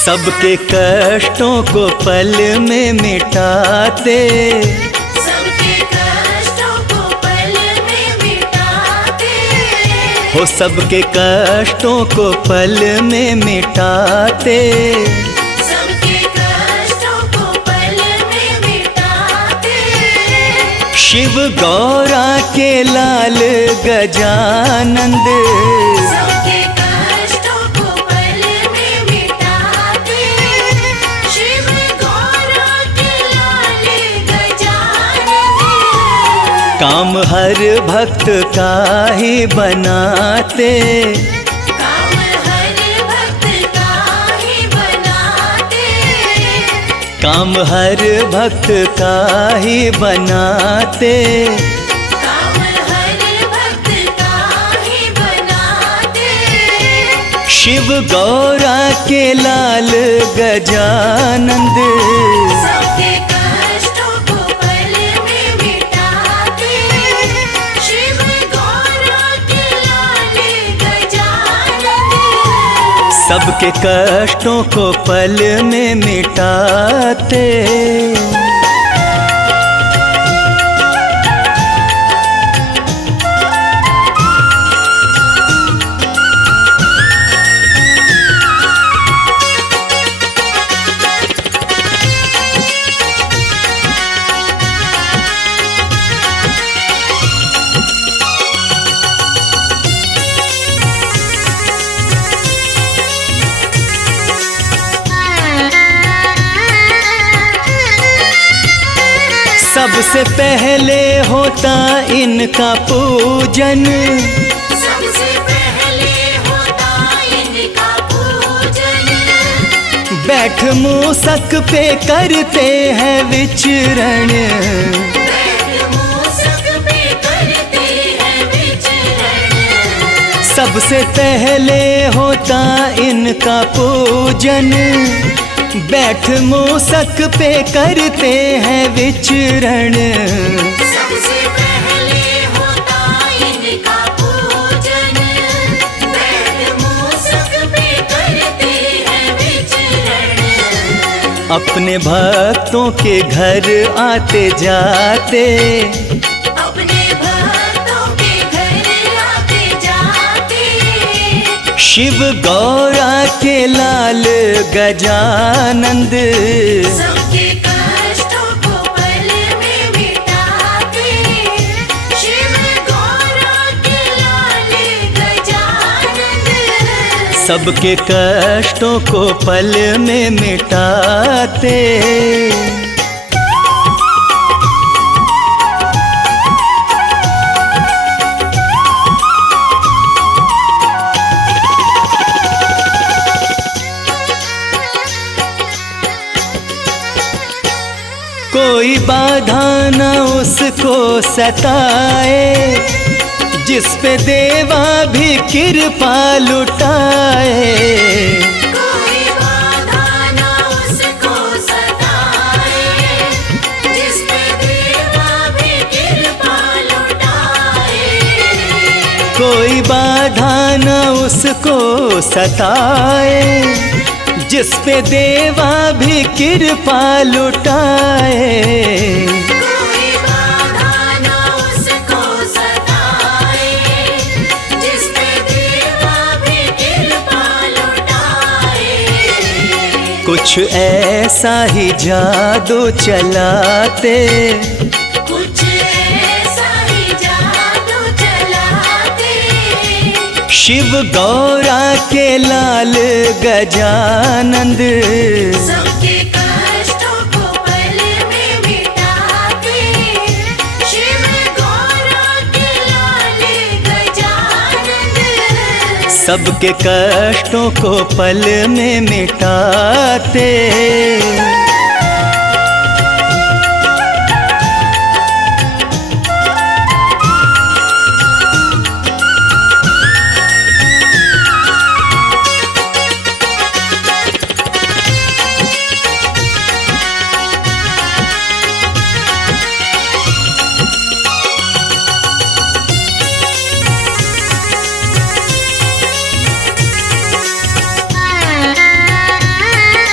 सबके कष्टों को पल में मिटाते, सबके कष्टों को पल में मिटाते, हो सबके कष्टों को पल में मिटाते, सबके कष्टों को पल में मिटाते, शिव गौरा के लाल गजानंद, सबके कष्टों को पल में मिटाते, शिव गौरा के लाल गजानन, काम हर भक्त का ही बनाते, काम हर भक्त का ही बनाते, काम हर भक्त का ही बनाते, काम हर भक्त का ही बनाते, शिव गौरा के लाल गजानंद, सबके कष्टों को पल में मिटाते, शिव गौरा के लाल गजानन, सबके कष्टों को पल में मिटाते। सबसे पहले होता इनका पूजन, सबसे पहले होता इनका पूजन, बैठ मूसक पे करते हैं विचरण, बैठ मूसक पे करते हैं विचरण, सबसे पहले होता इनका पूजन, बैठ मूसक पे करते हैं विचरण, सबसे पहले होता इनका पूजन, बैठ मूसक पे करते हैं विचरण, अपने भक्तों के घर आते जाते, अपने भक्तों के घर आते जाते, शिव गौरा के लाल गजानंद, सबके कष्टों को पल में मिटाते, शिव गौरा के लाल गजानन, सबके कष्टों को पल में मिटाते। कोई बाधा न उसको सताए, जिस पे देवा भी कृपा लुटाए, कोई बाधा न उसको सताए, जिस पे देवा भी कृपा लुटाए, कोई बाधा न उसको सताए, जिस पे देवा भी कृपा लुटाए, कोई बाधा न उसको सताए, जिस पे देवा भी कृपा लुटाए, कुछ ऐसा ही जादू चलाते, कुछ ऐसा ही जादू चलाते, शिव गौरा के लाल गजानंद, सबके कष्टों को पल में मिटाते, शिव गौरा के लाल गजानन, सबके कष्टों को पल में मिटाते।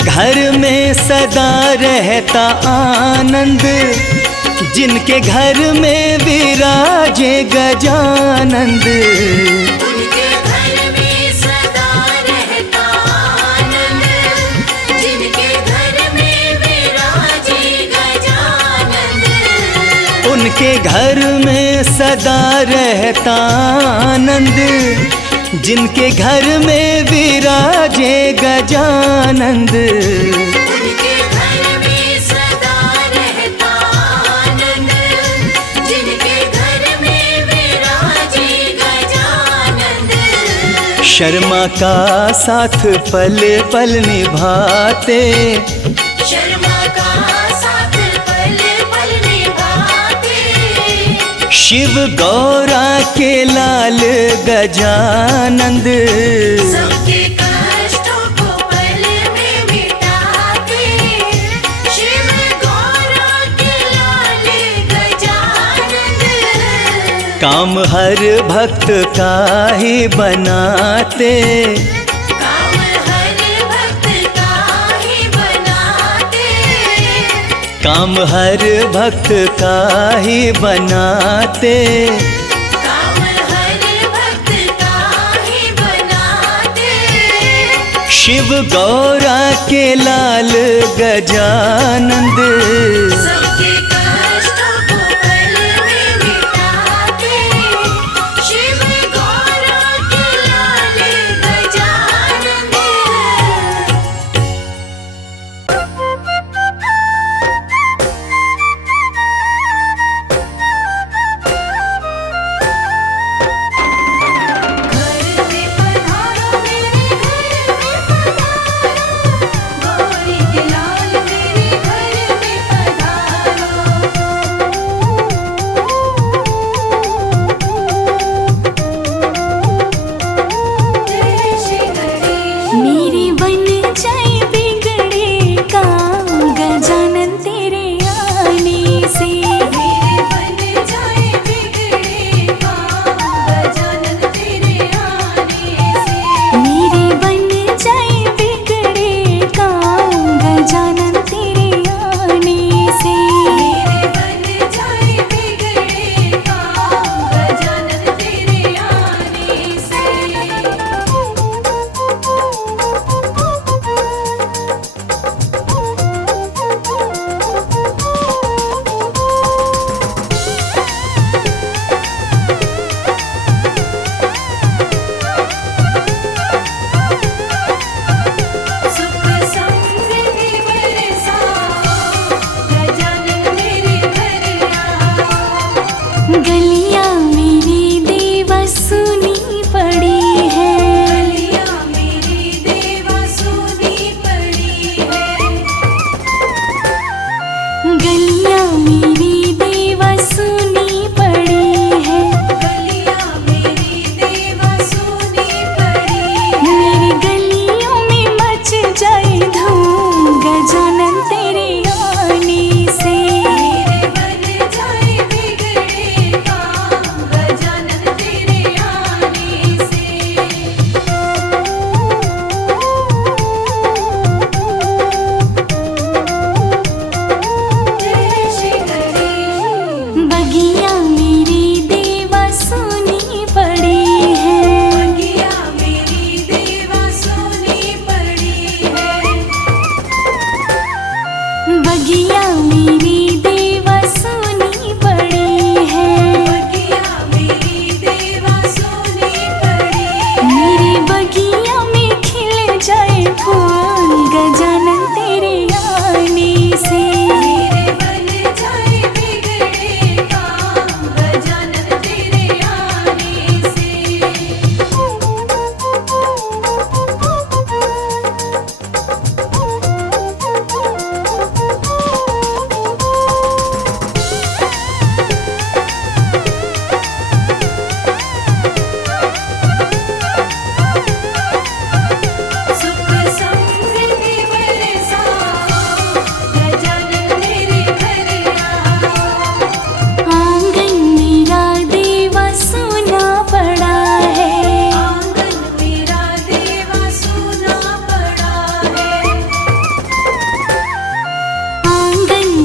घर में सदा रहता आनंद, जिनके घर में विराजे गजानंद। उनके घर में सदा रहता आनंद, जिनके घर में विराजे गजानंद। उनके घर में सदा रहता आनंद, जिनके घर में विराजे गजानंद। उनके घर में सदा रहता आनंद, जिनके घर में विराजे गजानंद। शर्मा का साथ पल पल निभाते, शर्मा का साथ पल पल निभाते। शिव गौरा के लाल गजानंद। सबके कष्टों को पल में मिटाते, शिव गौरा के लाल गजानंद। काम हर भक्त का ही बनाते, काम हर भक्त का ही बनाते। काम हर भक्त का ही बनाते। काम हर भक्त का ही बनाते। शिव गौरा के लाल गजानंद। सबके कष्टों को पल में मिटाते, शिव गौरा के लाल गजानंद। घर में पधारो मेरे घर में पधारो, गौरी के लाल मेरे घर में पधारो। जय श्री गणेश। मेरी बन जाए बिगड़े काम गजानन तेरे आने से। मेरे बन जाए बिगड़े काम गजानन तेरे आने से। मेरी बन जाए बिगड़े काम गजानन तेरे आने से। मेरे बन जाए बिगड़े काम गजानन तेरे आने से। सुख समृद्धि बरसाओ, गजानन मेरे घर आओ। गलियां मेरी देवा सुनी पड़ी है। गलियां मेरी देवा सुनी पड़ी है। गलियां मेरी देवा सुनी पड़ी है। गलियां मेरी देवा सुनी पड़ी है। मेरी गलियों में मच जाए धूम गजानन तेरे आने से। मेरे बन जाए बिगड़े काम गजानन तेरे आने से। जय श्री गणेश। बगिया मेरी देवा सुनी पड़ी है। बगिया मेरी देवा सुनी पड़ी है। बगिया मेरी देवा सुनी पड़ी है। बगिया मेरी देवा सुनी पड़ी है। मेरी बगिया में खिल जाए फूल गजानन तेरे आने से। मेरे बन जाए बिगड़े काम गजानन तेरे आने से। सुख समृद्धि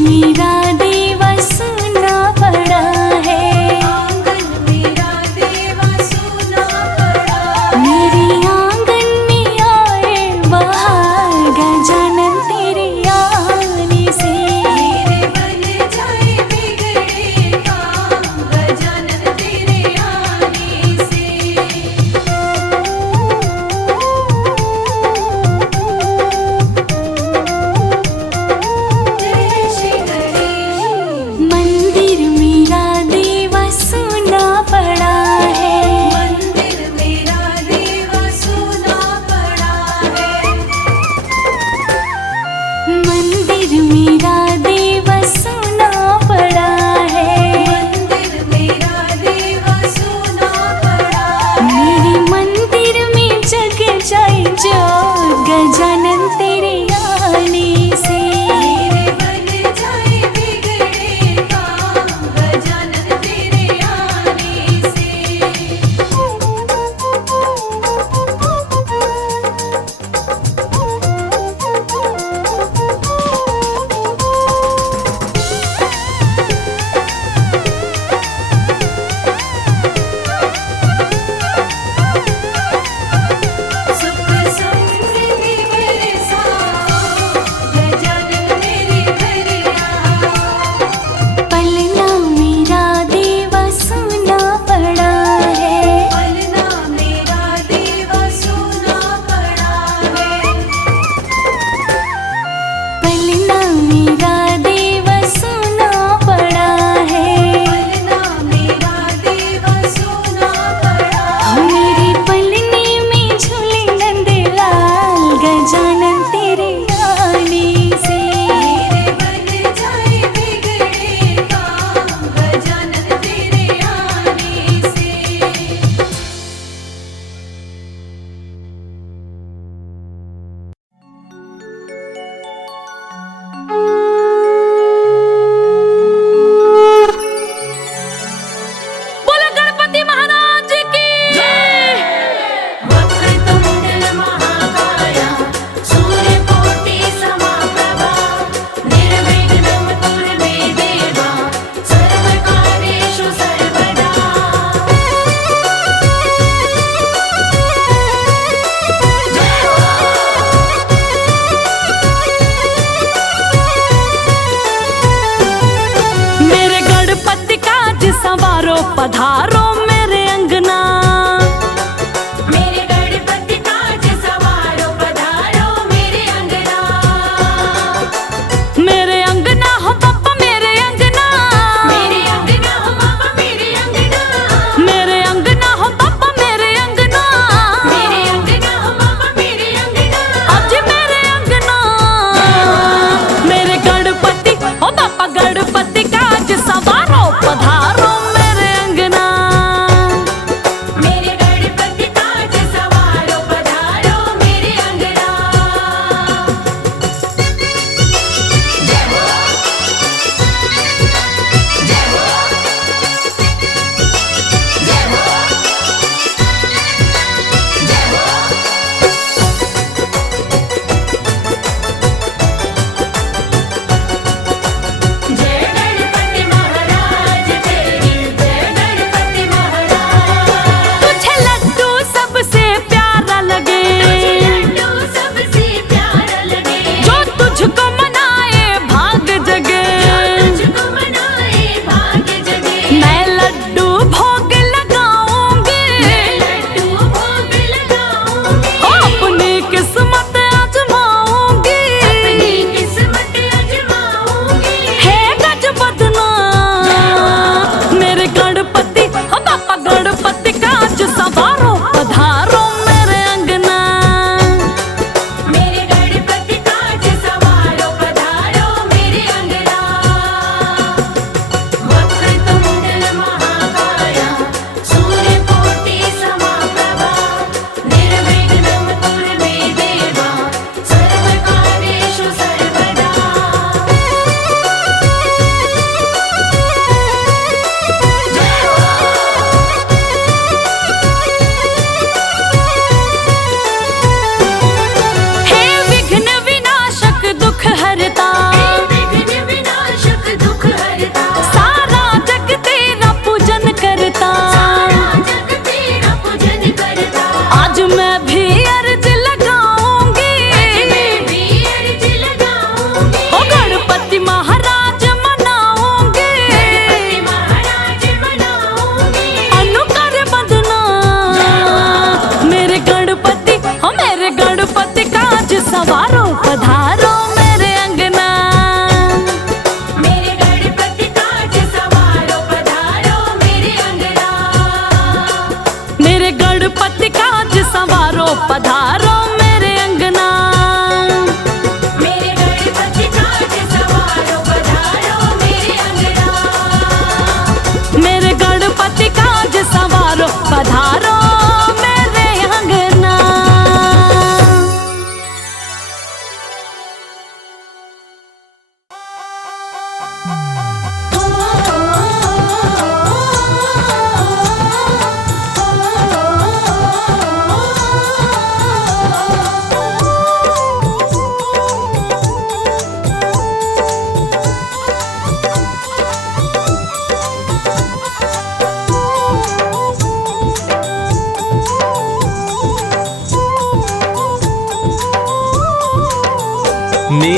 मेरा देवा सुना पड़ा है, आंगन मेरा देवा सुना पड़ा है। मेरे आंगन में आए बहार गजानन तेरे आने से। मेरे बन जाए बिगड़े काम गजानन तेरे आने से। जय श्री गणेश। मंदिर मेरा देवा सुना पड़ा है, मंदिर मेरा देवा सुना पड़ा है। मंदिर मेरा देवा सुना पड़ा है। मंदिर मेरा देवा सुना पड़ा है। मेरे मंदिर में जग जाए जोत गजानन तेरे आने से। मेरे बन जाए बिगड़े काम गजानन तेरे आने से।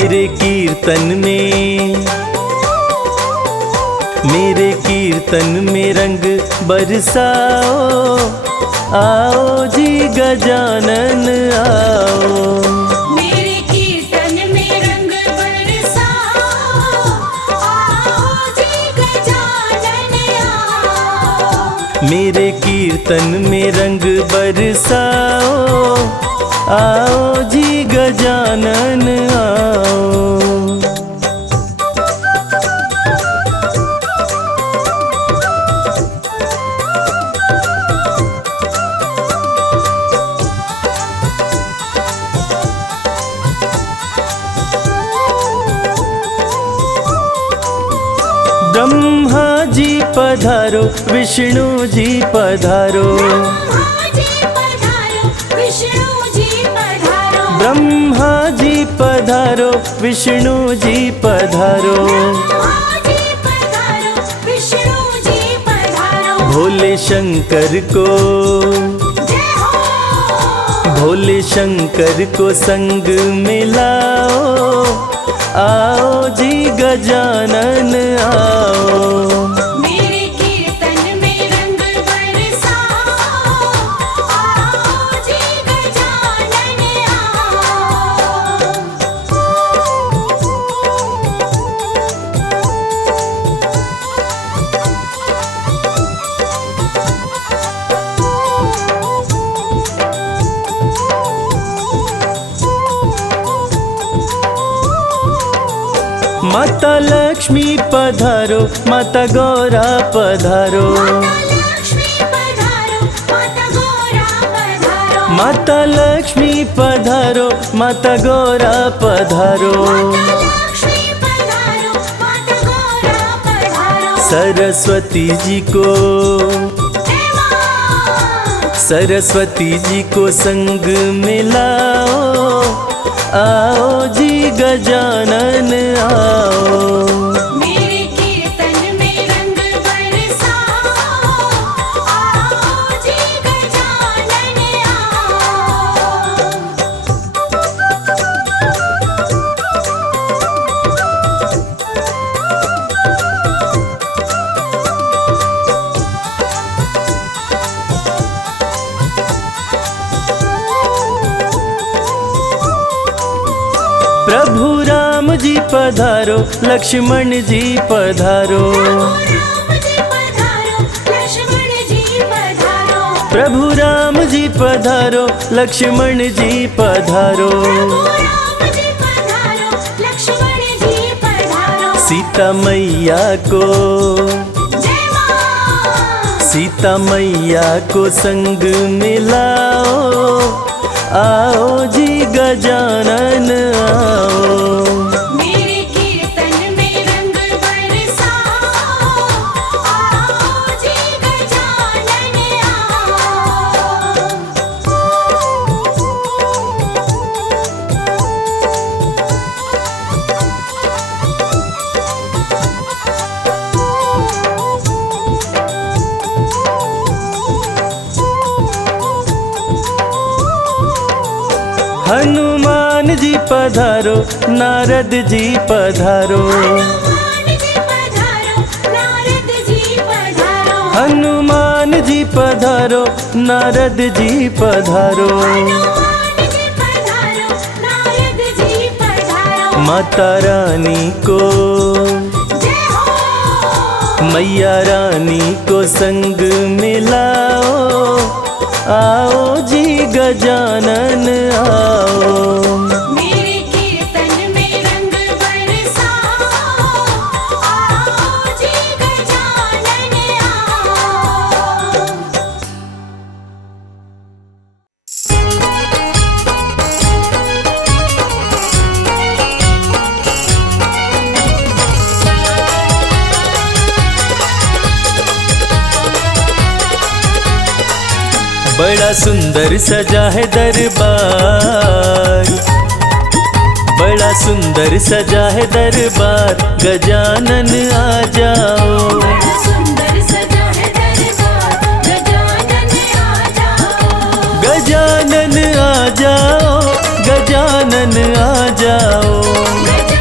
मेरे कीर्तन में रंग बरसाओ, आओ जी गजानन आओ। मेरे कीर्तन में रंग बरसाओ, आओ जी गजानन आओ। मेरे कीर्तन में रंग बरसाओ, आओ जी गजानन आओ। ब्रह्मा जी पधारो, विष्णु जी पधारो, ब्रह्मा जी पधारो, विष्णु जी पधारो। ब्रह्मा जी पधारो, विष्णु जी पधारो। ब्रह्मा जी पधारो, विष्णु जी पधारो। भोले शंकर को, जय हो। भोले शंकर को संग मिलाओ, आओ जी गजानन आओ। मेरे कीर्तन में रंग बरसाओ, आओ जी गजानन आओ। माता लक्ष्मी पधारो, माता गौरा पधारो, माता लक्ष्मी पधारो, माता गौरा पधारो। माता लक्ष्मी पधारो, माता गौरा पधारो। सरस्वती जी को, सरस्वती जी को संग मिलाओ, आओ जी गजानन आओ। मेरे कीर्तन में रंग बरसाओ, आओ जी गजानन आओ। प्रभु राम जी पधारो, लक्ष्मण जी पधारो, प्रभु राम जी पधारो, लक्ष्मण जी पधारो। सीता मैया को, सीता मैया को संग मिलाओ, आओ जी गजानन आओ। मेरे कीर्तन में रंग बरसाओ, आओ जी गजानन आओ। हनुमान जी पधारो, नारद जी पधारो, हनुमान जी पधारो, नारद जी पधारो। माता रानी को, मैया रानी को संग मिलाओ, आओ जी गजानन आओ। मेरे कीर्तन में रंग बरसाओ, आओ जी गजानन आओ। बड़ा सुंदर सजा है दरबार, बड़ा सुंदर सजा है दरबार, गजानन आ जाओ। बड़ा सुंदर सजा है दरबार, गजानन आ जाओ। गजानन आ जाओ, गजानन आ जाओ।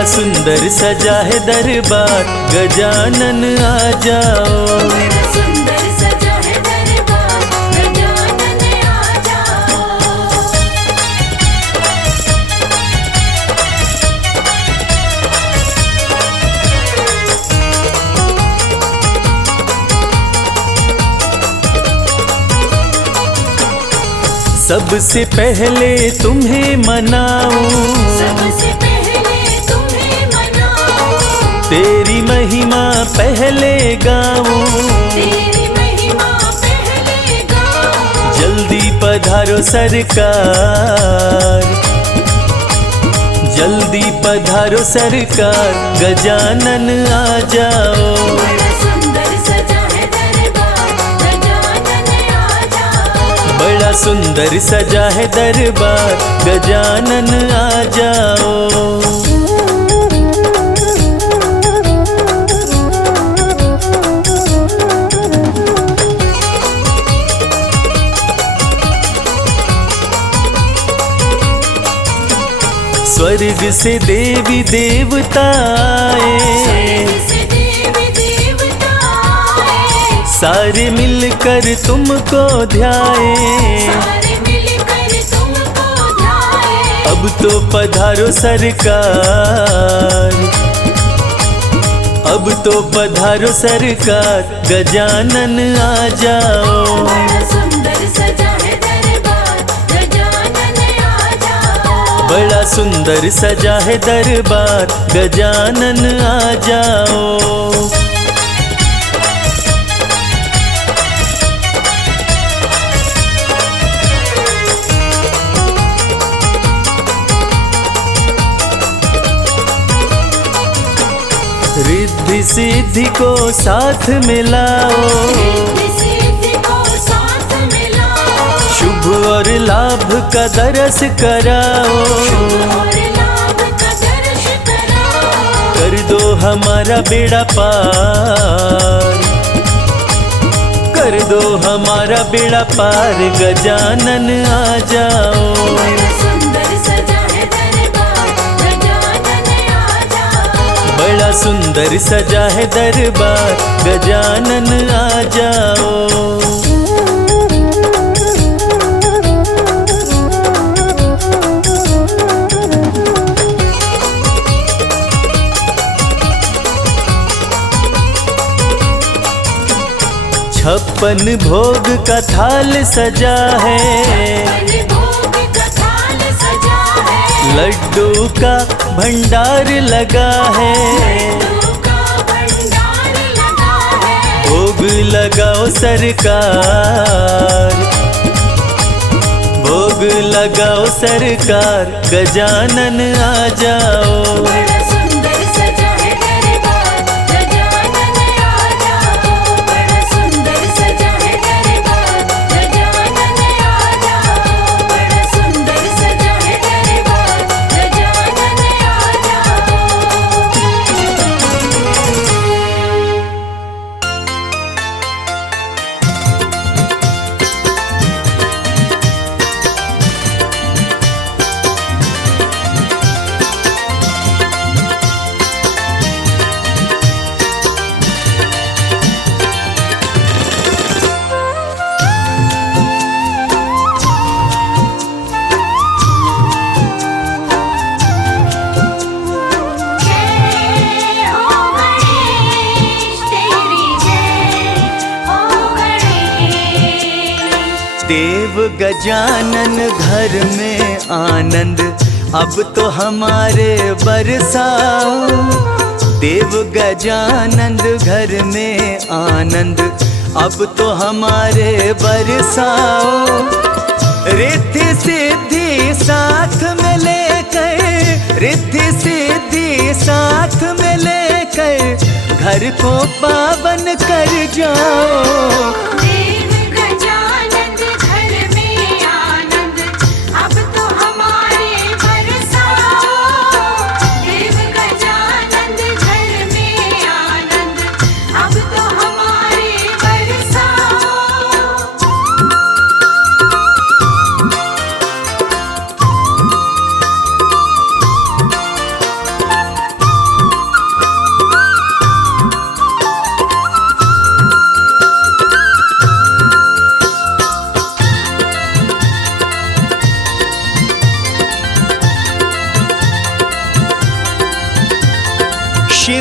बड़ा सुंदर सजा है दरबार, गजानन आ जाओ। बड़ा सुंदर सजा है दरबार, गजानन आ जाओ। सबसे पहले तुम्हें मनाऊं, सबसे पहले तुम्हें मनाऊं, तेरी महिमा पहले गाऊं। तेरी महिमा पहले गाऊं। जल्दी पधारो सरकार, जल्दी पधारो सरकार, गजानन आ जाओ। बड़ा सुंदर सजा है दरबार, गजानन आ जाओ। बड़ा सुंदर सजा है दरबार, गजानन आ जाओ। स्वर्ग से देवी देवता आए, स्वर्ग से देवी देवता आए, सारे मिलकर तुमको ध्याए। सारे मिलकर तुमको ध्याए। अब तो पधारो सरकार, अब तो पधारो सरकार, गजानन आ जाओ। बड़ा सुंदर सजा है दरबार, गजानन आ जाओ। बड़ा सुंदर सजा है दरबार, गजानन आ जाओ। रिद्धि सिद्धि को साथ मिलाओ, रिद्धि सिद्धि को साथ मिलाओ, शुभ और लाभ का दरस कराओ। और लाभ का दर्श कराओ। कर दो हमारा बेड़ा पार, कर दो हमारा बेड़ा पार, गजानन आ जाओ। बड़ा सुंदर सजा है दरबार, गजानन आ जाओ। बड़ा सुंदर सजा है दरबार, गजानन आ जाओ। छप्पन भोग का थाल सजा है, बड़े भोग का थाल सजा है, लड्डू का भंडार लगा है। लड्डू का भंडार लगा है। भोग लगाओ सरकार, भोग लगाओ सरकार, गजानन आ जाओ। बड़ा सुंदर सजा है दरबार, गजानन आ जाओ। बड़ा सुंदर सजा है दरबार, गजानन आ जाओ। बड़ा सुंदर सजा है दरबार, गजानन आ जाओ। जय हो गणेश, तेरी जय हो गणेश। देव गजानन घर में आनंद अब तो हमारे बरसाओ। देव गजानन घर में आनंद अब तो हमारे बरसाओ। रिद्धि सिद्धि साथ में लेकर, रिद्धि सिद्धि साथ में लेकर, घर को पावन कर जाओ। देव गजानन घर में आनंद अब तो हमारे बरसाओ। देव गजानन घर में आनंद अब तो हमारे बरसाओ।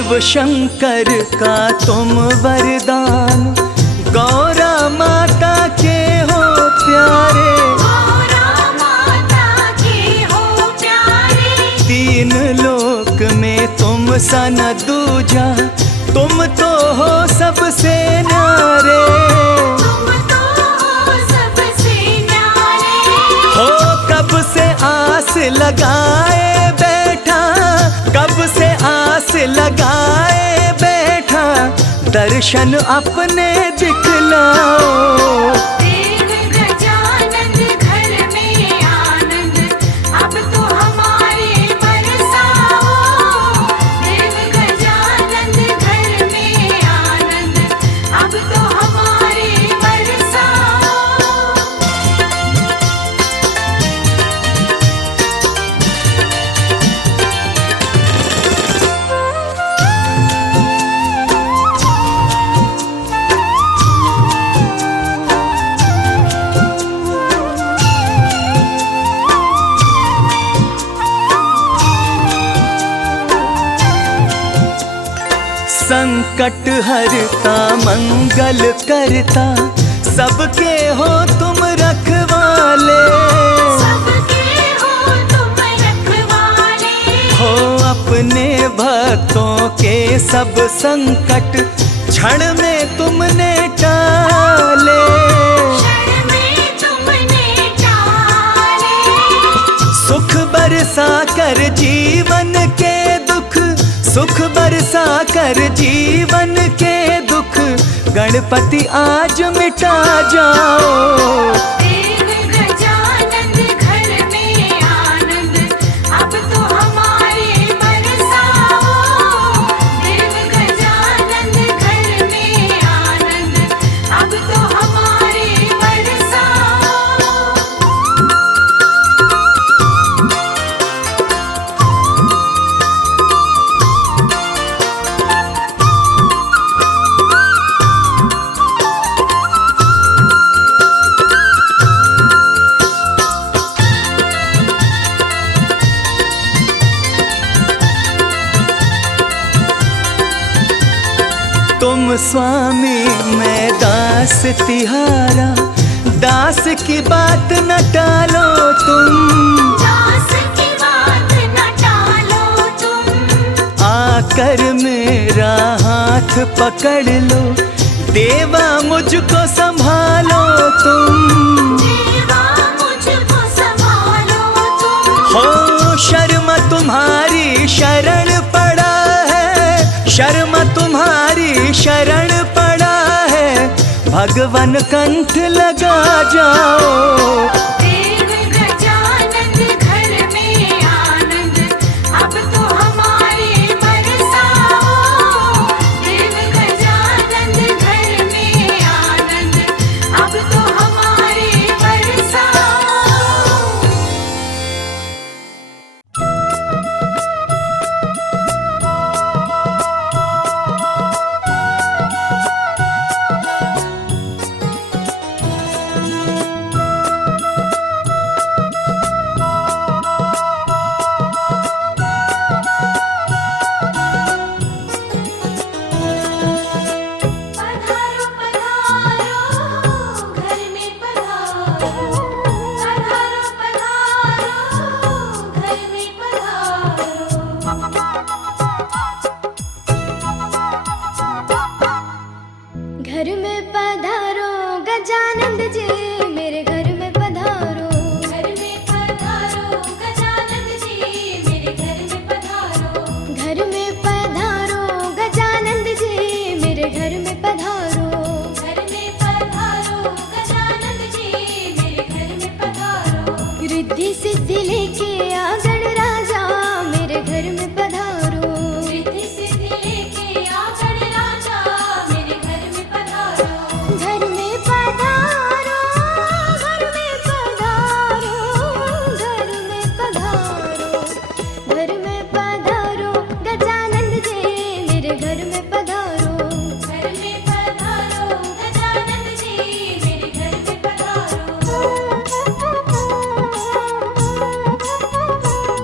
शिव शंकर का तुम वरदान, गौरा माता के हो प्यारे, गौरा माता के हो प्यारे। तीन लोक में तुम सा न दूजा, तुम तो हो सबसे न्यारे। तुम तो हो सबसे न्यारे। हो कब से आस लगाए बैठा, कब से आस लगाए बैठा, दर्शन अपने दिखलाओ। देव गजानन घर में आनंद, अब तो हमारे बरसाओ। देव गजानन घर में आनंद, अब तो हमारे बरसाओ। संकट हरता मंगल करता, सबके हो तुम रखवाले। सबके हो तुम रखवाले। हो अपने भक्तों के सब संकट क्षण में तुमने टाले। क्षण में तुमने टाले। सुख बरसा कर जीवन के दुख, सुख बरसा कर जीवन के दुख, गणपति आज मिटा जाओ। देव गजानन घर में आनंद, अब तो हमारे बरसाओ। देव गजानन घर में आनंद, अब तो हमारे बरसाओ। तुम स्वामी मैं दास तिहारा, दास की बात न टालो तुम। दास की बात न टालो तुम। आकर मेरा हाथ पकड़ लो, देवा मुझको संभालो तुम। देवा मुझको संभालो तुम। हो शर्म तुम्हारी शरण पड़ा है, शर्म तुम्हारी शरण पड़ा है, भगवन कंठ लगा जाओ। देव गजानन घर में आनंद, अब तो हमारे बरसाओ। देव गजानन घर में आनंद, अब तो हमारे बरसाओ। पधारो पधारो घर में पधारो। पधारो पधारो घर में पधारो। घर में पधारो गजानंद जी, मेरे घर में पधारो। घर में पधारो गजानंद जी, मेरे घर में पधारो। घर में पधारो गजानंद जी, मेरे घर में पधारो। घर में पधारो गजानंद जी, मेरे घर में पधारो। रिद्धि सिद्धि लेके आ गणराजा, मेरे घर में पधारो। रिद्धि सिद्धि लेके आ गणराजा, मेरे घर में पधारो। घर में पधारो, घर में पधारो, घर में पधारो। घर में पधारो गजानंद जी, मेरे घर में पधारो। घर में पधारो गजानंद जी, मेरे घर में पधारो।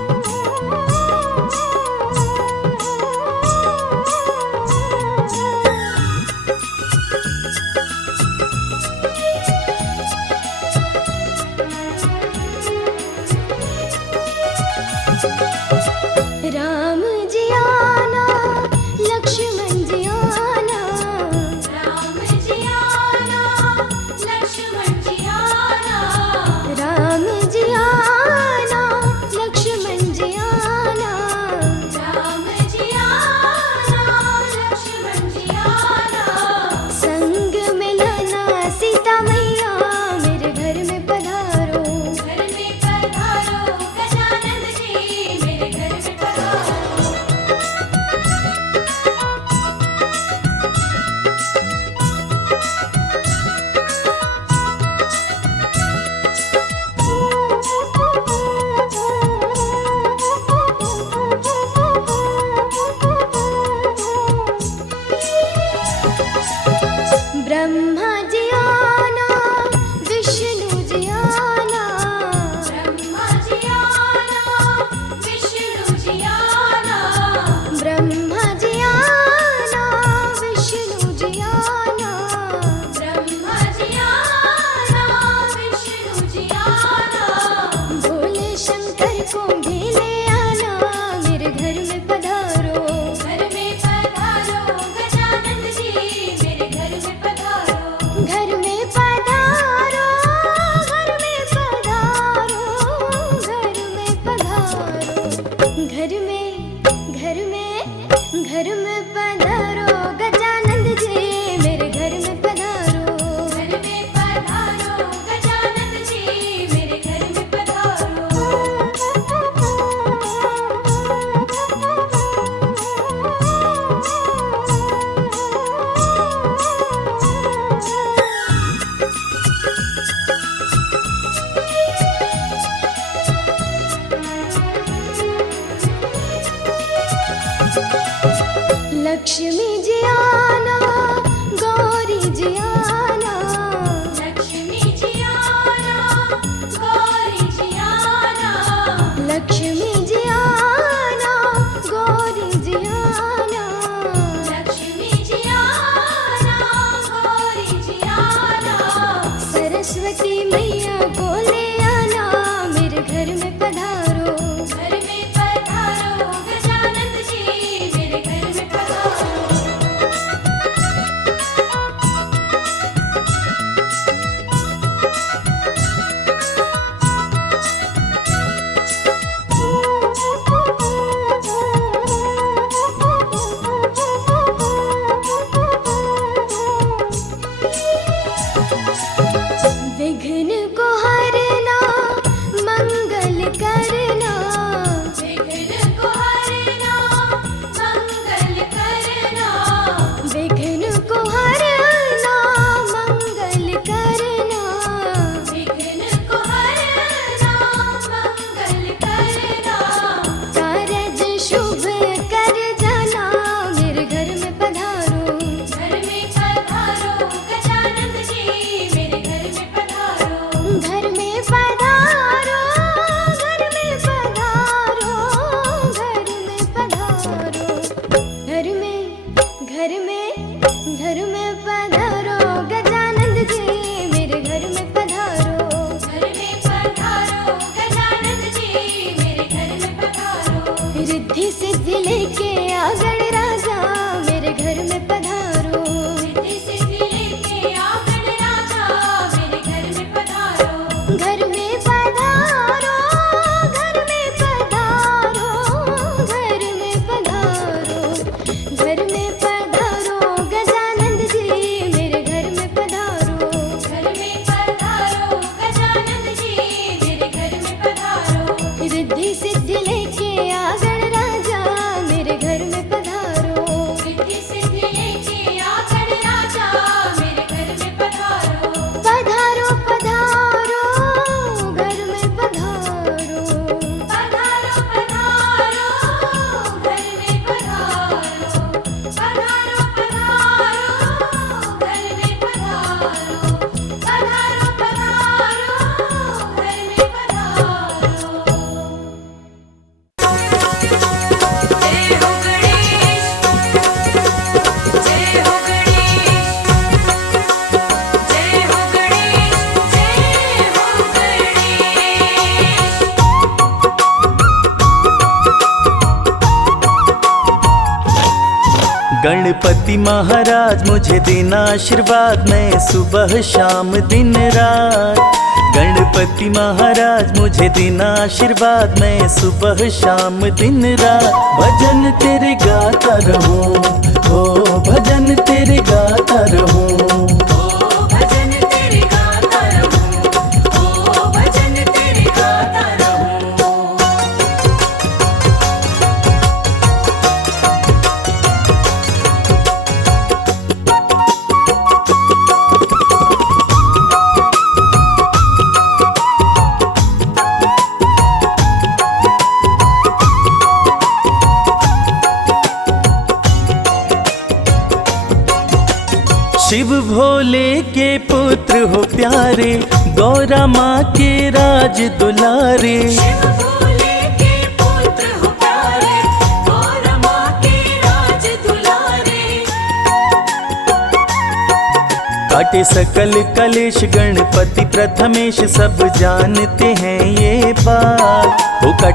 घर को भी ले आना, मेरे घर में पधारो। घर में पधारो गजानन जी, मेरे घर में पधारो। घर में पधारो, घर में पधारो, घर में पधारो। घर में पधारो गजानन जी, मेरे घर में पधारो। घर में पधारो गजानन जी, मेरे घर में पधारो। लक्ष्मी जी आना, गौरी जी आना, लक्ष्मी जी आना, गौरी जी आना। लक्ष्मी जी आना, गौरी जी आना। लक्ष्मी जी आना, गौरी जी आना। सरस्वती मैया को ले आना, मेरे घर में पधारो। घर में पधारो गजानन जी, मेरे घर में पधारो। विघ्न को हरना, मंगल करना, विघ्न को हरना, मंगल करना। विघ्न को हरना, मंगल करना। विघ्न को हरना, मंगल करना। कारज शुभ कर जाना, मेरे घर में पधारो। घर में पधारो गजानन जी, मेरे घर में पधारो। घर में पधारो, घर में पधारो, घर में पधारो। घर में पधारो गजानन जी, मेरे घर में पधारो। घर में पधारो गजानन जी, मेरे घर में पधारो। रिद्धि सिद्धि लेके आ गणराजा, मेरे घर में पधारो। रिद्धि सिद्धि लेके आ गणराजा, मेरे घर में पधारो। घर में पधारो, घर में पधारो, घर में पधारो। घर में पधारो गजानन जी, मेरे घर में पधारो। घर में पधारो गजानन जी, मेरे घर में पधारो। रिद्धि सिद्धि लेके आ गणराजा, मेरे घर में पधारो। रिद्धि सिद्धि लेके आ गणराजा, मेरे घर में पधारो। पधारो पधारो, घर में पधारो। पधारो पधारो, घर में पधारो। पधारो पधारो, घर में पधारो। पधारो पधारो, घर में पधारो। जय हो गणेश, जय हो गणेश, जय हो गणेश, जय हो गणेश। गणपति महाराज मुझे देना आशीर्वाद, मैं सुबह शाम दिन रात। गणपति महाराज मुझे देना आशीर्वाद, मैं सुबह शाम दिन रात। भजन तेरे गाता रहूं, हो भजन तेरे गाता रहूं। भजन तेरे गाता रहूं, ओ भजन तेरे गाता रहूं। शिव भोले के पुत्र हो प्यारे, गौरा माँ के राज दुलारे। शिव भोले के पुत्र हो प्यारे, गौरा माँ के राज दुलारे। काटे सकल कलेश गणपति प्रथमेश, सब जानते हैं ये बात। हो काटे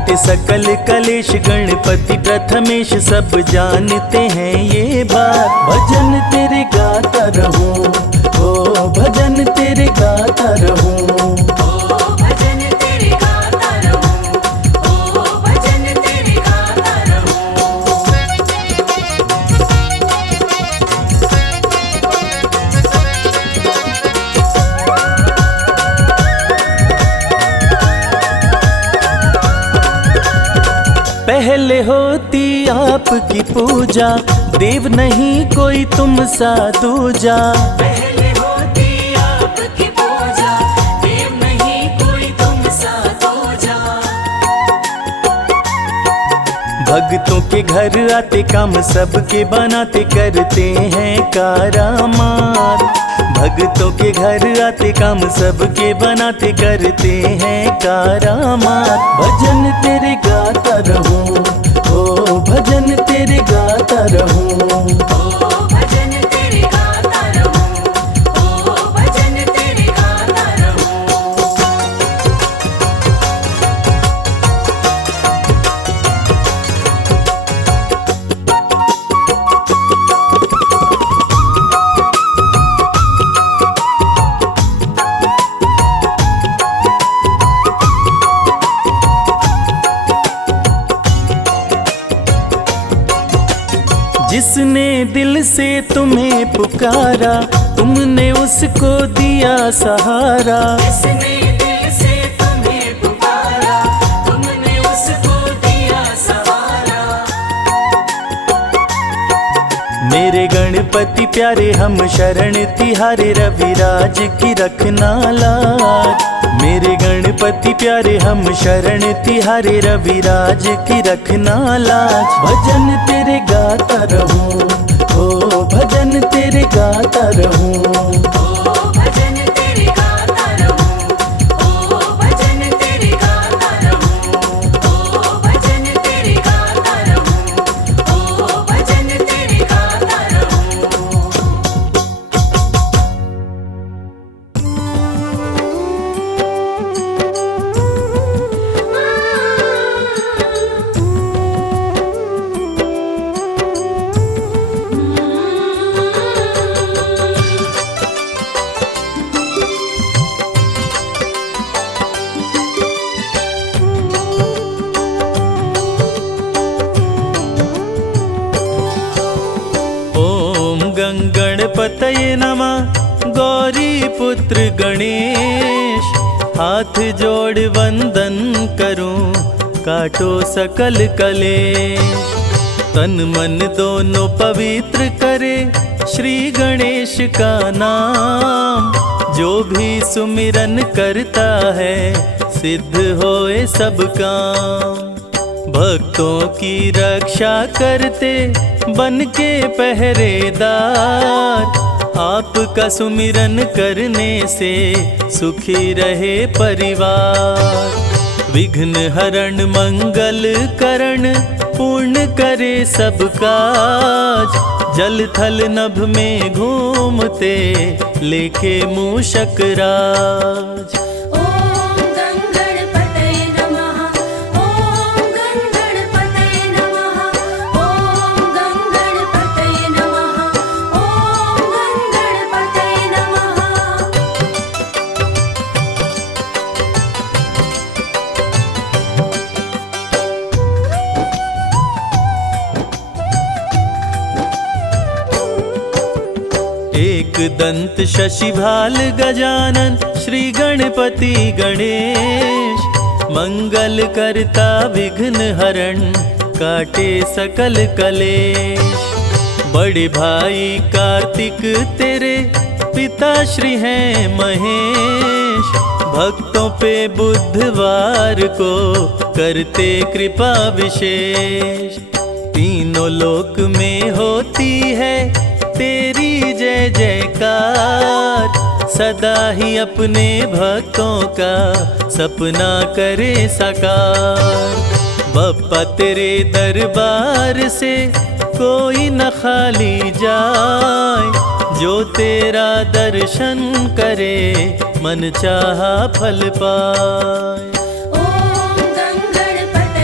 काटे सकल कलेश गणपति प्रथमेश सब जानते हैं ये बात। भजन तेरे गाता रहूं, ओ भजन तेरे गाता रहूं। ओ भजन तेरे गाता रहूं, ओ भजन तेरे गाता रहूं। पहले होती आपकी पूजा, देव नहीं कोई तुम सा दूजा। पहले होती आपकी पूजा, देव नहीं कोई तुम सा दूजा। भक्तों के घर आते काम सबके बनाते करते हैं कारामार। भक्तों के घर आते काम सबके बनाते करते हैं कारामार। भजन तेरे गाता रहूं, ओ भजन तेरे गाता रहूं। ओ भजन तेरे गाता रहूं, ओ भजन तेरे गाता रहूं। जिसने दिल से तुम्हें पुकारा, तुमने उसको दिया सहारा। जिसने दिल से तुम्हें पुकारा, तुमने उसको दिया सहारा। मेरे गणपति प्यारे हम शरण तिहारे, रविराज की रखना लाज। मेरे गणपति प्यारे हम शरण तिहारे, रविराज की रखना लाज। भजन तेरे गाता रहूं, ओ भजन तेरे गाता रहूं। ओ भजन तेरे गाता रहूं, ओ भजन तेरे गाता रहूं। ओ भजन तेरे गाता रहूं, ओ भजन तेरे गाता रहूं। गणपतये नमः। गौरी पुत्र गणेश, हाथ जोड़ वंदन करूं, काटो सकल कलेश। तन मन दोनों पवित्र करे, श्री गणेश का नाम। जो भी सुमिरन करता है, सिद्ध होए सब काम। भक्तों की रक्षा करते बन के पहरेदार। आपका सुमिरन करने से सुखी रहे परिवार। विघ्न हरण मंगल करण, पूर्ण करे सब काज। जल थल नभ में घूमते, लेके मूषक राज। ओम गं गणपतये नमः, ओम गं गणपतये नमः, ओम गं गणपतये नमः, ओम गं गणपतये नमः। एक दंत शशिभाल गजानन, श्री गणपति गणेश। मंगल करता विघ्न हरण, काटे सकल कलेश। बड़े भाई कार्तिक तेरे, पिता श्री हैं महेश। भक्तों पे बुधवार को करते कृपा विशेष। तीनों लोक में होती है तेरी जय जयकार। सदा ही अपने भक्तों का सपना करे साकार। बप्पा तेरे दरबार से कोई न खाली जाए। जो तेरा दर्शन करे, मन चाहा फल पाए। ओम गं गणपतये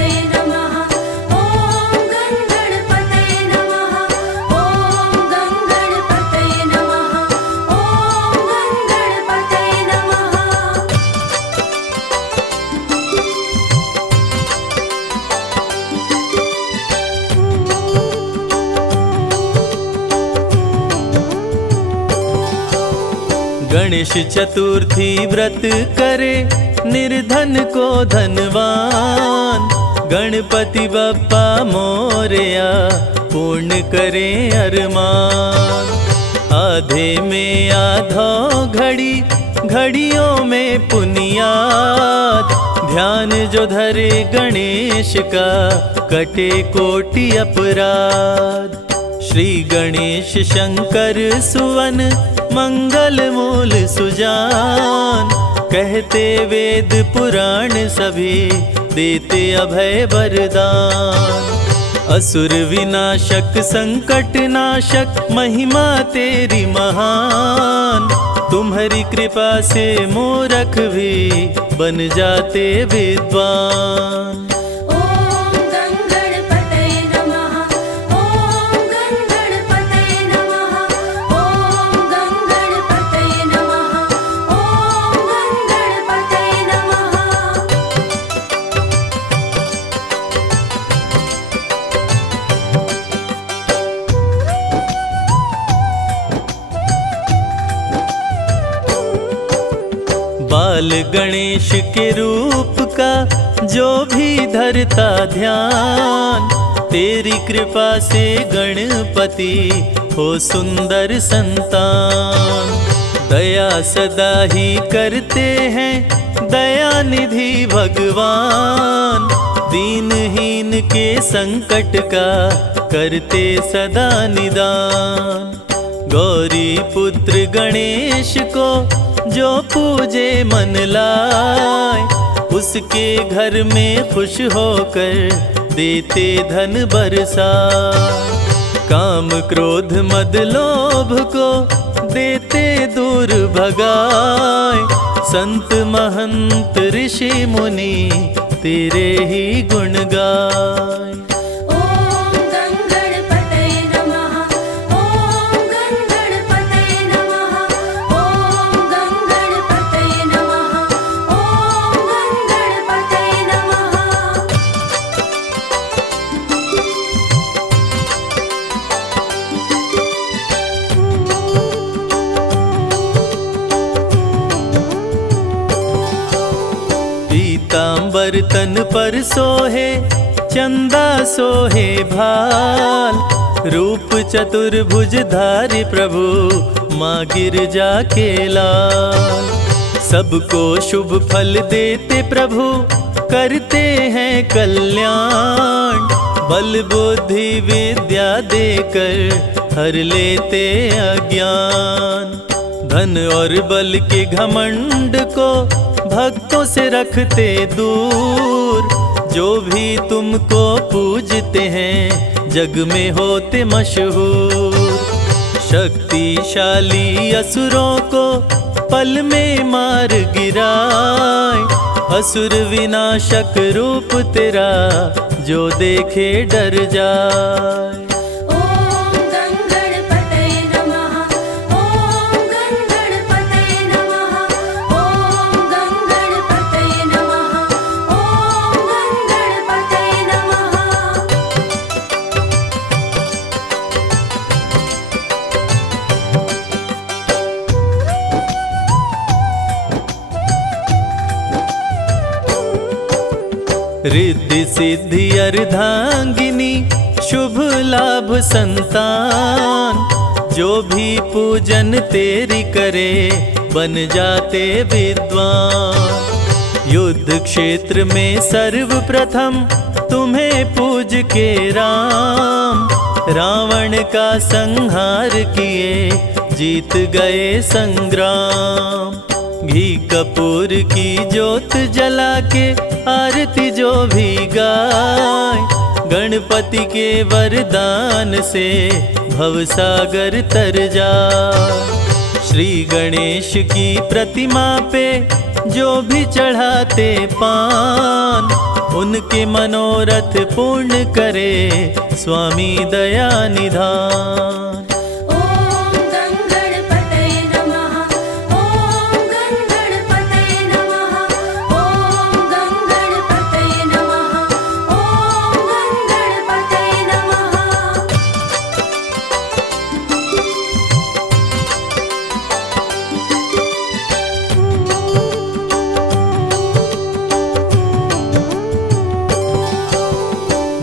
गणेश चतुर्थी व्रत करे निर्धन को धनवान। गणपति बप्पा मोरया पूर्ण करे अरमान। आधे में आधो घड़ी घड़ियों में पुनियाद। ध्यान जो धरे गणेश का कटे कोटि अपराध। श्री गणेश शंकर सुवन मंगल मूल सुजान। कहते वेद पुराण सभी देते अभय वरदान। असुर विनाशक संकट नाशक महिमा तेरी महान। तुम्हारी कृपा से मूर्ख भी बन जाते विद्वान। ॐ गणपतये नमः। ॐ गणपतये नमः। ॐ गणपतये नमः। ॐ गणपतये नमः। बाल गणेश के रूप का जो भी धरता ध्यान। तेरी कृपा से गणपति हो सुंदर संतान। दया सदा ही करते हैं दया निधि भगवान। दीनहीन के संकट का करते सदा निदान। गौरी पुत्र गणेश को जो पूजे मन लाए। उसके घर में खुश होकर देते धन बरसाए। काम क्रोध मद लोभ को देते दूर भगाए। संत महंत ऋषि मुनि तेरे ही गुण गाए। ॐ गणपतये नमः। ॐ गणपतये नमः। ॐ गणपतये नमः। ॐ गणपतये नमः। पीतांबर तन पर सोहे चंदा सोहे भाल। रूप चतुर्भुज धारी प्रभु माँ गिरजा के लाल। सबको शुभ फल देते प्रभु करते हैं कल्याण। बल बुद्धि विद्या देकर हर लेते अज्ञान। धन और बल के घमंड को भक्तों से रखते दूर। जो भी तुमको पूजते हैं जग में होते मशहूर। शक्तिशाली असुरों को पल में मार गिराए। असुर विनाशक रूप तेरा जो देखे डर जाए। ॐ गणपतये नमः। ॐ गणपतये नमः। ॐ गणपतये नमः। ॐ गणपतये नमः। रिद्धि सिद्धि अर्धांगिनी शुभ लाभ संतान। जो भी पूजन तेरी करे बन जाते विद्वान। युद्ध क्षेत्र में सर्वप्रथम तुम्हें पूज के राम। रावण का संहार किए जीत गए संग्राम। घी कपूर की ज्योत जला के आरती जो भी गाय। गणपति के वरदान से भवसागर तर जाए। श्री गणेश की प्रतिमा पे जो भी चढ़ाते पान। उनके मनोरथ पूर्ण करे स्वामी दया निधान। ॐ गणपतये नमः। ॐ गणपतये नमः। ॐ गणपतये नमः। ॐ गणपतये नमः।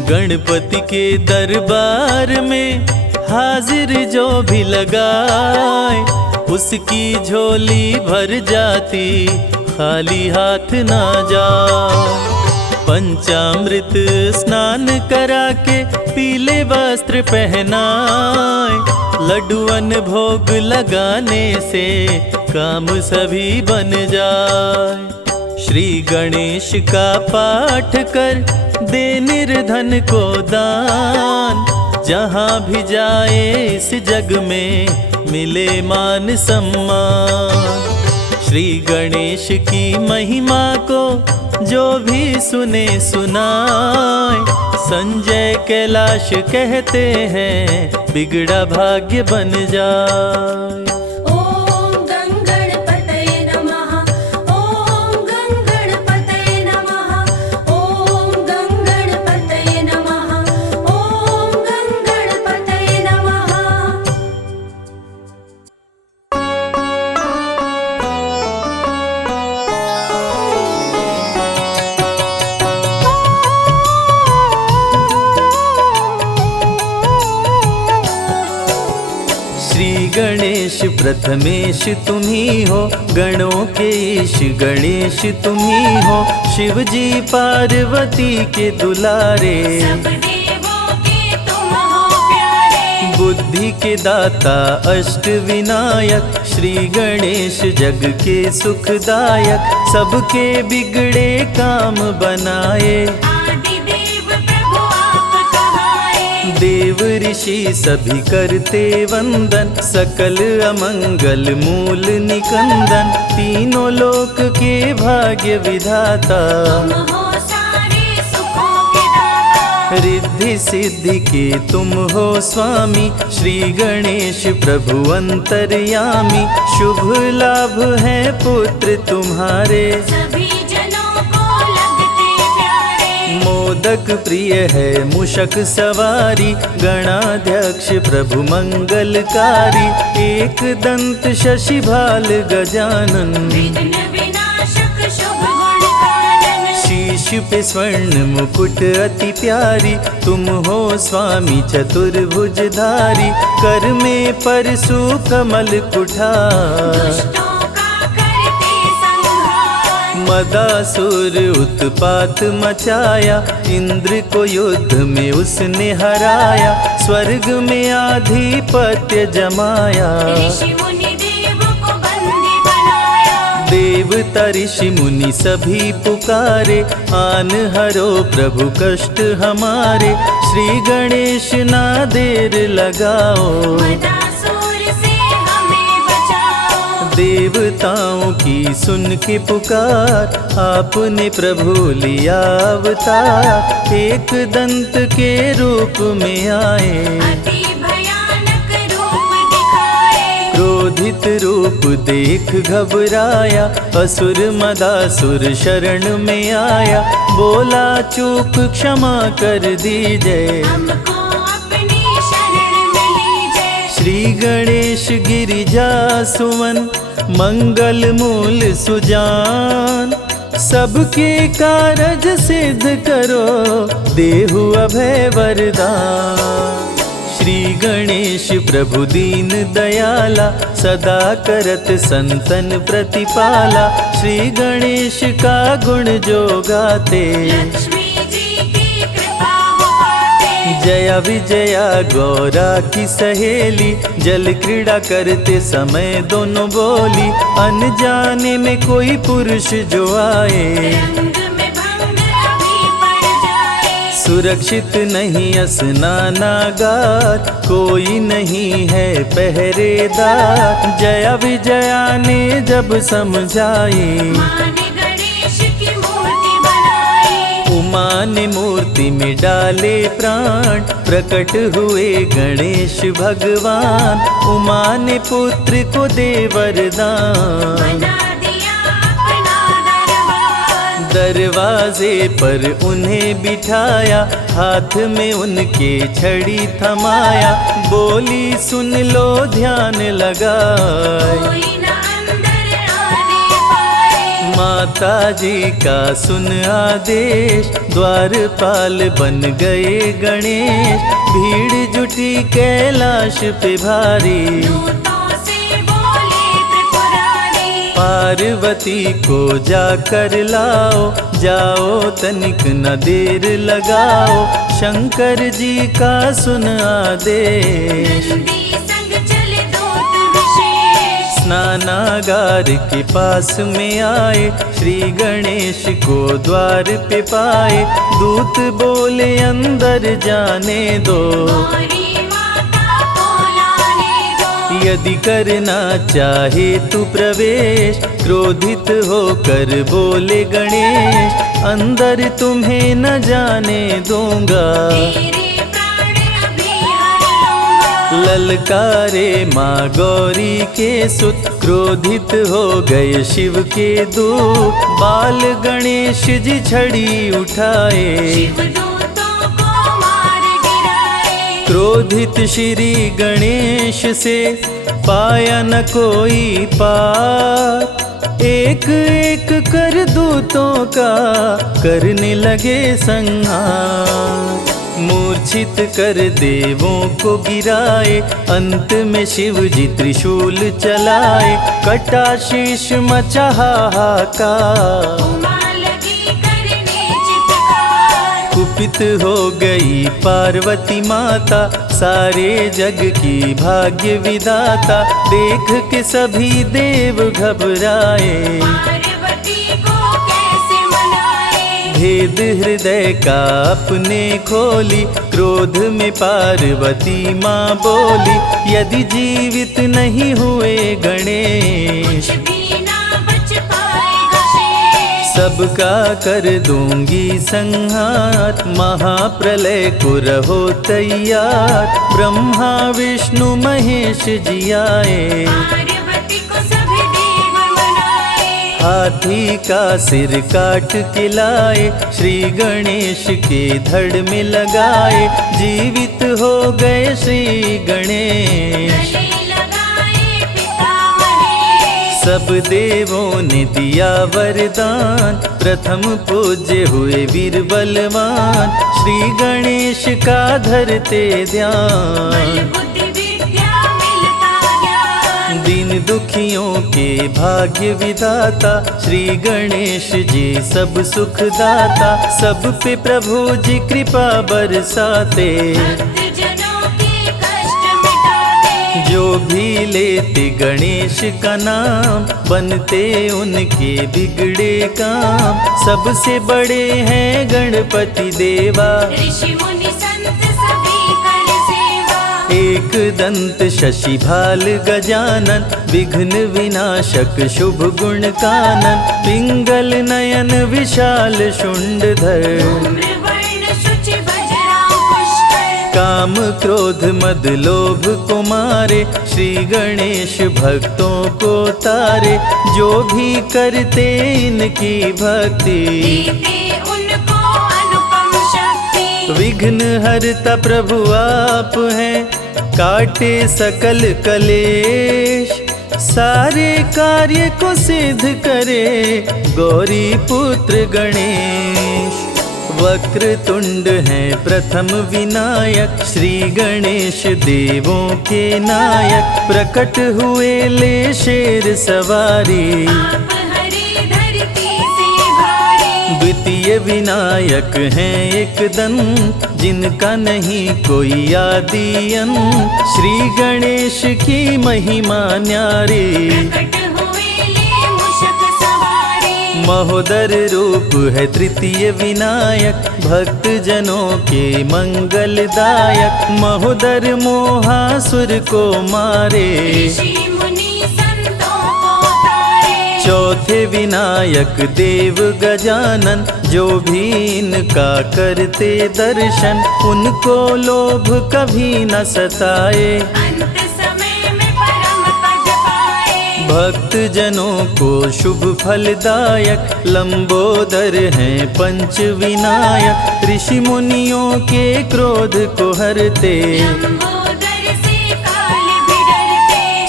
गणपति के दरबार में हाजिर जो भी लगाए, उसकी झोली भर जाती, खाली हाथ ना जाए। पंचामृत स्नान करा के पीले वस्त्र पहनाए, लड्डुअन भोग लगाने से काम सभी बन जाए। श्री गणेश का पाठ कर दे निर्धन को दान, जहाँ भी जाए इस जग में मिले मान सम्मान। श्री गणेश की महिमा को जो भी सुने सुनाए, संजय कैलाश कहते हैं बिगड़ा भाग्य बन जाए। ॐ गङ्गणपतये नमः, ॐ गङ्गणपतये नमः, ॐ गङ्गणपतये नमः, ॐ गङ्गणपतये नमः। श्री गणेश प्रथमेश तुम ही हो, गणों के ईश गणेश तुम ही हो। शिव जी पार्वती के दुलारे, सब देवों के तुम हो प्यारे। बुद्धि के दाता अष्ट विनायक, श्री गणेश जग के सुखदायक। सबके बिगड़े काम बनाए, आदि देव प्रभु आप कहाए। देव ऋषि सभी करते वंदन, सकल अमंगल मूल निकंदन। तीनों लोक के भाग्य विधाता, तुम हो सारे सुखों के दाता। रिद्धि सिद्धि के तुम हो स्वामी, श्री गणेश प्रभु अंतर्यामी। शुभ लाभ है पुत्र तुम्हारे, सभी जनों को लगते प्यारे। मोदक प्रिय है मूषक सवारी, गणाध्यक्ष प्रभु मंगलकारी। एक दंत शशि भाल गजानन, विघ्न विनाशक शुभ गुण कानन। शीश पे स्वर्ण मुकुट अति प्यारी, तुम हो स्वामी चतुर्भुजधारी। कर में परशु कमल कुठार, दुष्टों का करते संहार। मदासुर उत्पात मचाया, इंद्र को युद्ध में उसने हराया। स्वर्ग में आधिपत्य जमाया, ऋषि मुनि देव को बंदी बनाया। देवता ऋषि मुनि सभी पुकारे, आन हरो प्रभु कष्ट हमारे। श्री गणेश ना देर लगाओ, मदासुर से हमें बचाओ। देवताओं की सुन के पुकार, आपने प्रभु लिया अवतार। एक दंत के रूप में आए, अति भयानक रूप दिखाए। क्रोधित रूप देख घबराया। असुर मदासुर शरण में आया, बोला चूक क्षमा कर दीजिए। हमको अपनी शरण में लीजिए। श्री गणेश गिरिजा सुवन, मंगल मूल सुजान। सबके कारज सिद्ध करो, देहु अभय वरदान। श्री गणेश प्रभु दीन दयाला, सदा करत संतन प्रतिपाला। श्री गणेश का गुण जो गाते, लक्ष्मी जी की कृपा हो पाते। जया विजया गौरा की सहेली, जल क्रीड़ा करते समय दोनों बोली। अनजाने में कोई पुरुष जो आए, रंग में भंग अभी पड़ जाए। सुरक्षित नहीं स्नानागार, कोई नहीं है पहरेदार। जया विजया ने जब समझाई, माँ ने गणेश की मूर्ति बनाई। उमा ने मूर्ति में डाले प्राण, प्रकट हुए गणेश भगवान। उमा ने पुत्र को दे वरदान, बना दिया अपना दरबार। दरवाजे पर उन्हें बिठाया, हाथ में उनके छड़ी थमाया। बोली सुन लो ध्यान लगाए, कोई न अंदर आने पाए। माता जी का सुन आदेश, द्वारपाल बन गए गणेश। भीड़ जुटी कैलाश पे भारी, दूतों से बोले त्रिपुरारी। पार्वती को जाकर लाओ, जाओ तनिक न देर लगाओ। शंकर जी का सुन आदेश, नंदी संग चले दूत विशेष। स्नानागार के पास में आए, श्री गणेश को द्वार पे पाए। दूत बोले अंदर जाने दो, गौरी माता को लाने दो। यदि करना चाहे तू प्रवेश। क्रोधित होकर बोले गणेश, अंदर तुम्हें न जाने दूंगा। तेरे प्राण अभी हर लूंगा। ललकारे माँ गौरी के सुत, क्रोधित हो गए शिव के दूत। बाल गणेश जी छड़ी उठाए, शिवदूतों को मार गिराए। क्रोधित श्री गणेश से पाया न कोई पार। एक एक कर दूतों का करने लगे संहार। मूर्छित कर देवों को गिराए, अंत में शिव जी त्रिशूल चलाए। कटा शीश मचा हाहाकार, उमा लगी करने चित्कार। कुपित हो गई पार्वती माता, सारे जग की भाग्य विधाता। देख के सभी देव घबराए, पार्वती को कैसे मनाए। भेद हृदय का अपने खोली। क्रोध में पार्वती माँ बोली, यदि जीवित नहीं हुए गणेश, कुछ भी ना बच पाएगा शेष। सबका कर दूंगी संहार। महाप्रलय को रहो तैयार। ब्रह्मा विष्णु महेश जी आए, पार्वती को सभी देव मनाए। हाथी का सिर काट के लाए। श्री गणेश के धड़ में लगाए, जीवित हो गए श्री गणेश। गले लगाए पिता महेश। सब देवों ने दिया वरदान, प्रथम पूज्य हुए वीर बलवान। श्री गणेश का धरते बल ध्यान, बुद्धि विद्या मिलता ज्ञान। दीन दुखियों के भाग्य विधाता। श्री गणेश जी सब सुख दाता, सब पे प्रभु जी कृपा बरसाते। भक्तजनों के कष्ट मिटाते। जो भी लेते गणेश का नाम, बनते उनके बिगड़े काम। सबसे बड़े हैं गणपति देवा, ऋषि मुनि संत सभी कर सेवा। एक दंत शशि भाल गजानन। विघ्न विनाशक शुभ गुण कानन। पिंगल नयन विशाल शुंडधर। धूम्रवर्ण शुचि वज्रांकुश पुष्कर। काम क्रोध मद लोभ को मारे। श्री गणेश भक्तों को तारे। जो भी करते इनकी भक्ति, देते उनको अनुपम शक्ति। विघ्न हरता प्रभु आप हैं, काटे सकल कलेश। सारे कार्य को सिद्ध करे, गौरी पुत्र गणेश। वक्रतुंड हैं प्रथम विनायक। श्री गणेश देवों के नायक। प्रकट हुए ले शेर सवारी। आप हरे धरती से भारी। द्वितीय विनायक हैं एक दंत, जिनका नहीं कोई आदि अंत। श्री गणेश की महिमा न्यारी। प्रकट हुए ले मूषक सवारी। महोदर रूप है तृतीय विनायक। भक्त जनों के मंगलदायक। महोदर मोहासुर को मारे। ऋषि मुनि संतों को तारे। चौथे विनायक देव गजानन। जो भी इनका करते दर्शन, उनको लोभ कभी न सताए। अंत समय में परम पद पाए। भक्त जनों को शुभ फलदायक। लंबोदर हैं पंच विनायक। ऋषि मुनियों के क्रोध को हरते। लंबोदर से काल भी डरते।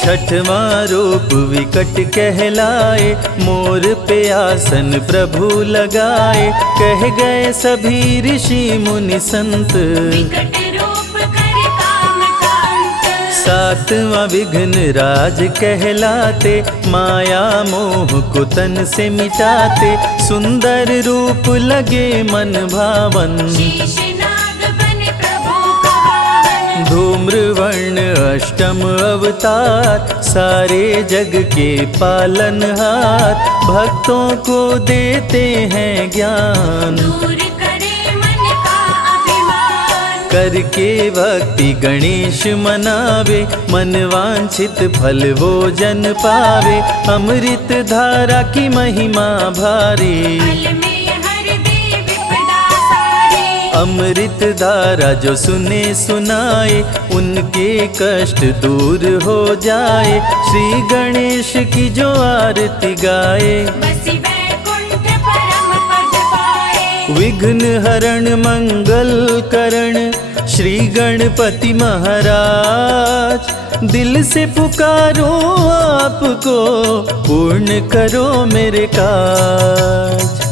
छठवां रूप विकट कहलाए, मोर पे आसन प्रभु लगाए। कह गए सभी ऋषि मुनि संत, विकट रूप कर काम का अंत। सातवां विघ्न राज कहलाते, माया मोह को तन से मिटाते। सुंदर रूप लगे मन भावन, शीश नाग बने प्रभु का वाहन। धूम्रवर्ण अष्टम अवतार, सारे जग के पालनहार। भक्तों को देते हैं ज्ञान, दूर करे मन का अभिमान। करके भक्ति गणेश मनावे। मन वांछित फल वो जन पावे, अमृत धारा की महिमा भारी। फल में हर दे विपदा सारी। अमृत धारा जो सुने सुनाए, उनके कष्ट दूर हो जाए। श्री गणेश की जो आरती गाए, बसी वैकुंठ परम पद पाए। विघ्न हरण मंगल करण श्री गणपति महाराज। दिल से पुकारो आपको, पूर्ण करो मेरे काज।